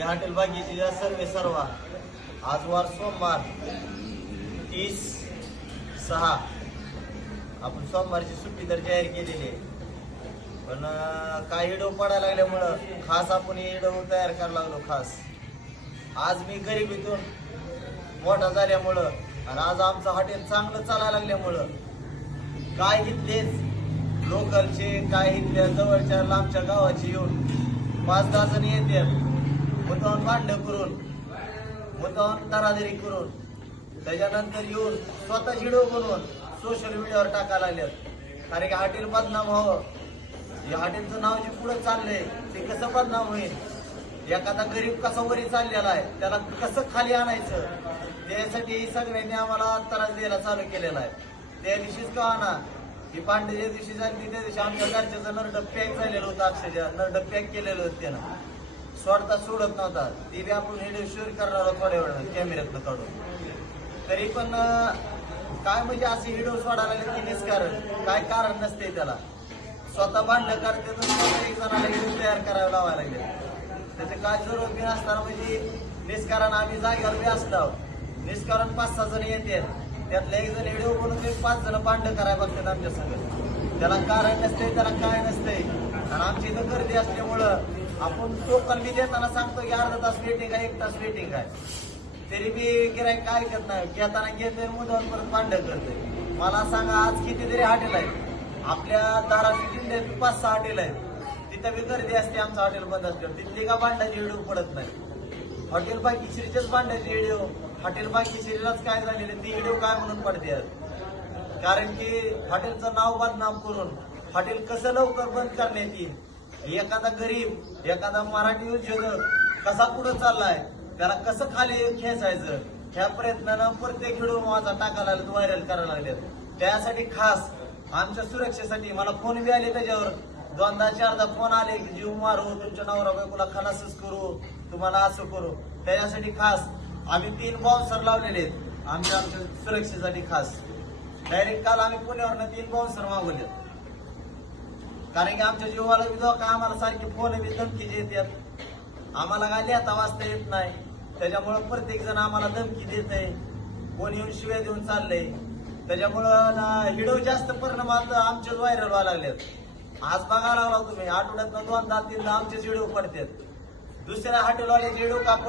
मी hotel बागीची सर्वा आज वार सोमवार 30/6 आपण सोमवारची सुट्टी तर जाहीर केलेली आहे. पण काही व्हिडिओ पडायला लागल्यामुळं खास आपण हे व्हिडिओ तयार करायला लागलो. खास आज मी गरिबीतून मोठा झाल्यामुळं आणि आज आमचं हॉटेल चांगलं चालायला लागल्यामुळं काय इथलेच लोकलचे काय इथल्या जवळच्या लांबच्या गावाचे येऊन 5-10 जण येतात. मुद्दाम भांडण करून मुद्दाम तरादरी करून त्याच्यानंतर येऊन स्वतः व्हिडिओ बनवून सोशल मीडियावर टाकायला लागल्यात. कारण की हॉटेल बदनाम व्हावं, या हॉटेलचं नाव जे पुढे चाललंय ते कसं बदनाम होईल, एखादा गरीब कसा वरी चाललेला आहे त्याला कसं खाली आणायचं, त्यासाठी सगळ्यांनी आम्हाला त्रास द्यायला चालू केलेला आहे. त्या दिवशीच का ना ती पांढरी ज्या दिवशी झाली त्या दिवशी आमच्या घरच्याचं नरड पॅक झालेलं होतं, अक्षरशः नरड पॅक केलेलं होतं त्यानं, सोडता सोडत नव्हता. ती बी आपण व्हिडिओ शूट करणार आहोत थोड्या वेळानं कॅमेऱ्यातनं काढून. तरी पण काय म्हणजे असे व्हिडिओ सोडायला लागले की निष्कारण, काय कारण नसते त्याला. स्वतः भांडण करते तर स्वतः एक जणाला व्हिडिओ तयार करायला लावायला लागले. त्याचे काय जरूर बी नसताना म्हणजे निष्कारण आम्ही जागेवर बी असलो, निष्कारण 5-6 जण येते, त्यातले एक जण व्हिडिओ बनवून 5 जण भांडण करायला बघतात आमच्या संग. त्याला कारण नसते, त्याला काय नसते. आणि आमची इथं गर्दी असल्यामुळं आपण टोकन बी देताना सांगतो की अर्धा तास वेटिंग आहे, 1 तास वेटिंग आहे, तरी बी गिराईक काय ऐकत नाही. घेताना घेतोय मुद्दावर परत भांडण करतोय. मला सांगा आज कितीतरी हॉटेल आहेत आपल्या धाराशिव जिल्ह्यात, 5-6 हॉटेल आहेत, तिथं बी गर्दी असते, आमचं हॉटेल बंद असतं, तिथली का भांडाची व्हिडिओ पडत नाही. हॉटेल बागीश्रीचेच भांडाची व्हिडिओ, हॉटेल बागीश्रीलाच काय झालेले ती व्हिडिओ काय म्हणून पडते. कारण की हॉटेलचं नाव बदनाम करून हॉटेल कसं लवकर बंद करण्यात येईल, एखादा गरीब एखादा मराठी उद्योजक कसा पुढे चाललाय त्याला कसं खाली खेचायचं, ह्या प्रयत्नानं प्रत्येक व्हिडिओ माझा टाकायला लागले, व्हायरल करायला लागले. त्यासाठी खास आमच्या सुरक्षेसाठी मला फोन बी आले, त्याच्यावर 2दा-4दा फोन आले की जीव मारू, तुमच्या नवरा बायकोला खलासच करू, तुम्हाला असं करू. त्याच्यासाठी खास आम्ही 3 बाउन्सर लावलेले आहेत आमच्या सुरक्षेसाठी खास. डायरेक्ट काल आम्ही पुण्यावरनं 3 बाउन्सर मागवले, कारण की आमच्या जीवाला बी धोका. आम्हाला सारखे फोन बी धमकी येतात, आम्हाला काय लिहिता वाचता येत नाही, त्याच्यामुळं प्रत्येक जण आम्हाला धमकी देत आहे, कोण येऊन शिव्या देऊन चाललंय. त्याच्यामुळं व्हिडिओ जास्त परिणामात आमचेच व्हायरल व्हायला लागलेत. आज बघायला लागला तुम्ही आठवड्यात 2दा-3दा आमचेच व्हिडिओ पडतात. दुसऱ्या हॉटेलवाले व्हिडिओ का